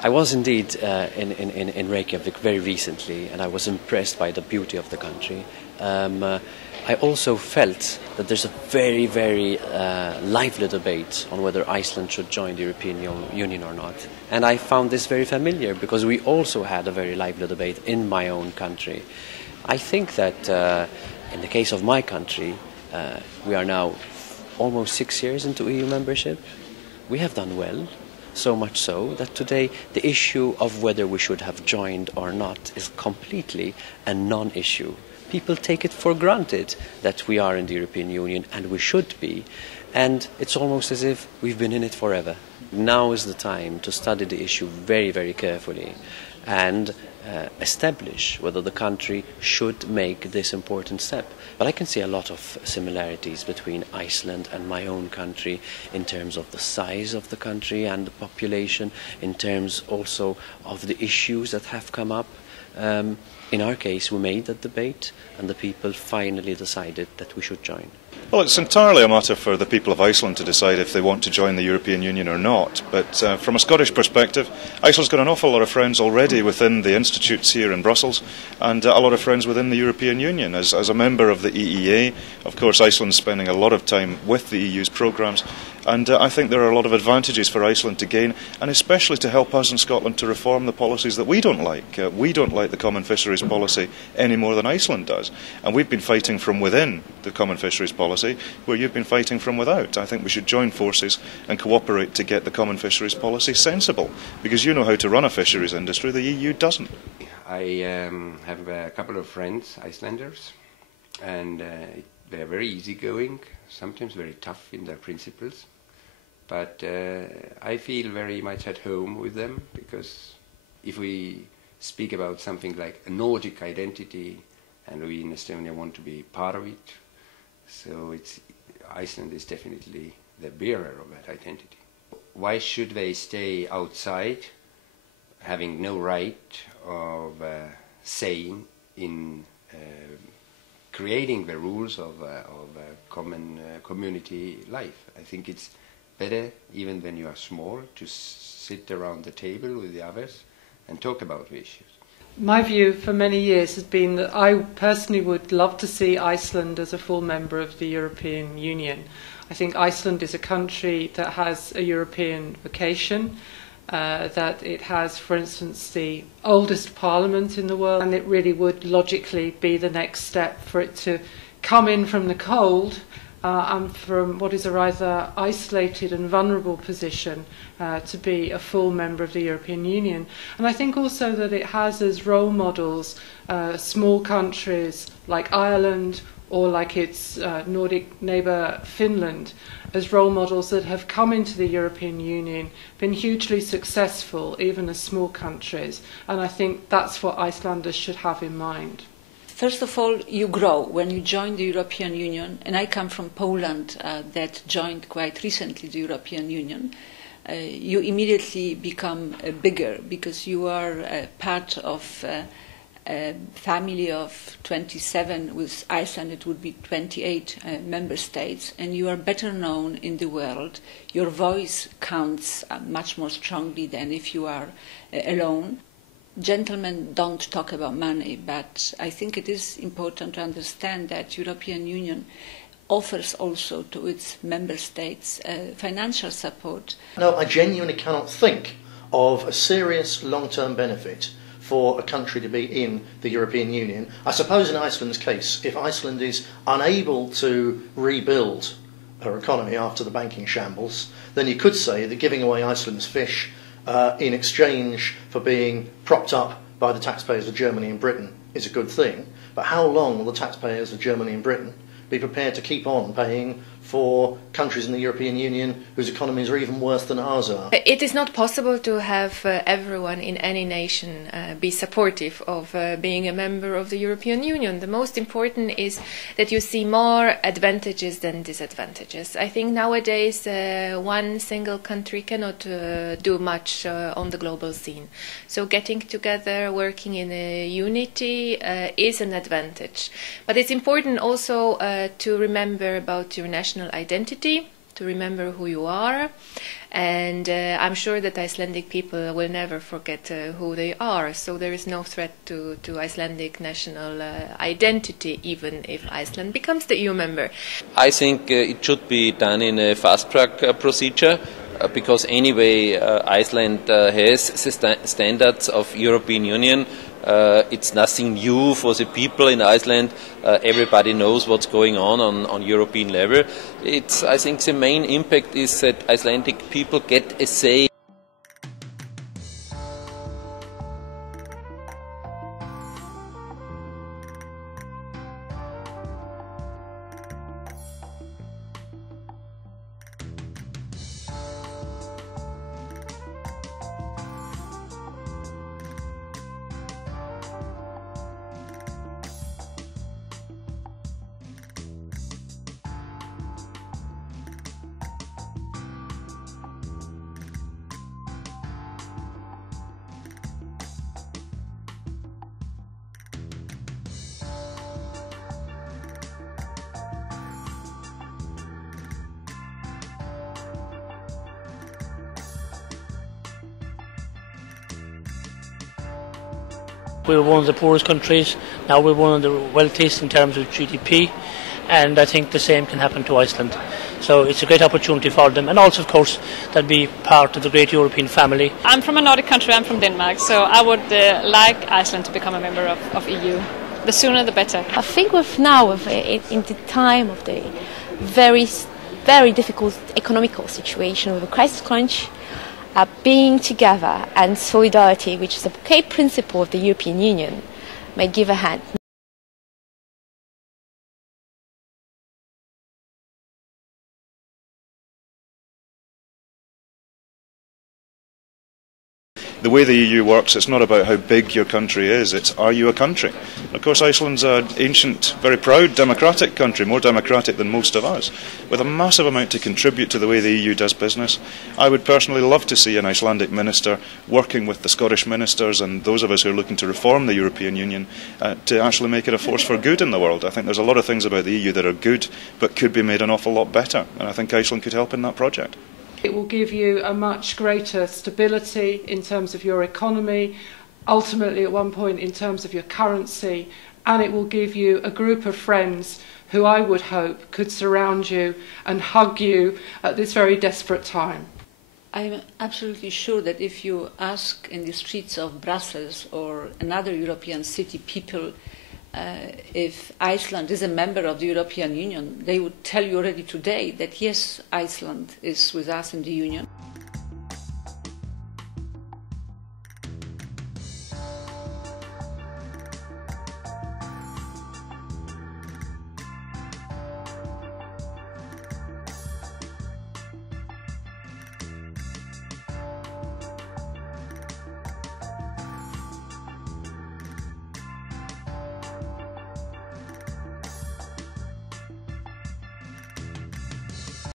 I was indeed in Reykjavik very recently, and I was impressed by the beauty of the country. I also felt that there's a very, very lively debate on whether Iceland should join the European Union or not. And I found this very familiar because we also had a very lively debate in my own country. I think that in the case of my country, we are now almost 6 years into EU membership. We have done well. So much so that today the issue of whether we should have joined or not is completely a non-issue. People take it for granted that we are in the European Union, and we should be, and it's almost as if we've been in it forever. Now is the time to study the issue very, very carefully and establish whether the country should make this important step. But I can see a lot of similarities between Iceland and my own country in terms of the size of the country and the population, in terms also of the issues that have come up. In our case, we made that debate, and the people finally decided that we should join. Well, it's entirely a matter for the people of Iceland to decide if they want to join the European Union or not. But from a Scottish perspective, Iceland's got an awful lot of friends already within the institutes here in Brussels, and a lot of friends within the European Union. As a member of the EEA, of course, Iceland's spending a lot of time with the EU's programmes, and I think there are a lot of advantages for Iceland to gain, and especially to help us in Scotland to reform the policies that we don't like. We don't like the common fisheries policy any more than Iceland does, and we've been fighting from within the common fisheries policy, where you've been fighting from without. I think we should join forces and cooperate to get the common fisheries policy sensible, because you know how to run a fisheries industry, the EU doesn't. I have a couple of friends, Icelanders, and they're very easygoing, sometimes very tough in their principles, but I feel very much at home with them, because if we speak about something like a Nordic identity, and we in Estonia want to be part of it, so Iceland is definitely the bearer of that identity. Why should they stay outside, having no right of saying in creating the rules of common community life? I think it's better, even when you are small, to sit around the table with the others and talk about the issues. My view for many years has been that I personally would love to see Iceland as a full member of the European Union. I think Iceland is a country that has a European vocation, that it has, for instance, the oldest parliament in the world, and it really would logically be the next step for it to come in from the cold and from what is a rather isolated and vulnerable position to be a full member of the European Union. And I think also that it has as role models small countries like Ireland or like its Nordic neighbour Finland as role models that have come into the European Union, been hugely successful, even as small countries. And I think that's what Icelanders should have in mind. First of all, you grow when you join the European Union, and I come from Poland that joined quite recently the European Union. You immediately become bigger because you are part of a family of 27. With Iceland it would be 28 member states, and you are better known in the world. Your voice counts much more strongly than if you are alone. Gentlemen don't talk about money, but I think it is important to understand that European Union offers also to its member states financial support. No, I genuinely cannot think of a serious long-term benefit for a country to be in the European Union. I suppose in Iceland's case, if Iceland is unable to rebuild her economy after the banking shambles, then you could say that giving away Iceland's fish in exchange for being propped up by the taxpayers of Germany and Britain is a good thing. But how long will the taxpayers of Germany and Britain be prepared to keep on paying for countries in the European Union whose economies are even worse than ours are? It is not possible to have everyone in any nation be supportive of being a member of the European Union. The most important is that you see more advantages than disadvantages. I think nowadays one single country cannot do much on the global scene. So getting together, working in a unity is an advantage. But it's important also to remember about your national identity, to remember who you are. And I'm sure that Icelandic people will never forget who they are. So there is no threat to Icelandic national identity, even if Iceland becomes the EU member. I think it should be done in a fast-track procedure. Because anyway, Iceland has the standards of European Union. It's nothing new for the people in Iceland. Everybody knows what's going on European level. I think the main impact is that Icelandic people get a say. We were one of the poorest countries, now we're one of the wealthiest in terms of GDP, and I think the same can happen to Iceland. So it's a great opportunity for them, and also, of course, they'll be part of the great European family. I'm from a Nordic country, I'm from Denmark, so I would like Iceland to become a member of EU. The sooner the better. I think now, in the time of the very, very difficult economical situation with a crisis crunch, being together and solidarity, which is a key principle of the European Union, may give a hand. The way the EU works, it's not about how big your country is, it's are you a country? Of course, Iceland's an ancient, very proud, democratic country, more democratic than most of us, with a massive amount to contribute to the way the EU does business. I would personally love to see an Icelandic minister working with the Scottish ministers and those of us who are looking to reform the European Union to actually make it a force for good in the world. I think there's a lot of things about the EU that are good, but could be made an awful lot better, and I think Iceland could help in that project. It will give you a much greater stability in terms of your economy, ultimately at one point in terms of your currency, and it will give you a group of friends who I would hope could surround you and hug you at this very desperate time. I'm absolutely sure that if you ask in the streets of Brussels or another European city people if Iceland is a member of the European Union, they would tell you already today that yes, Iceland is with us in the Union.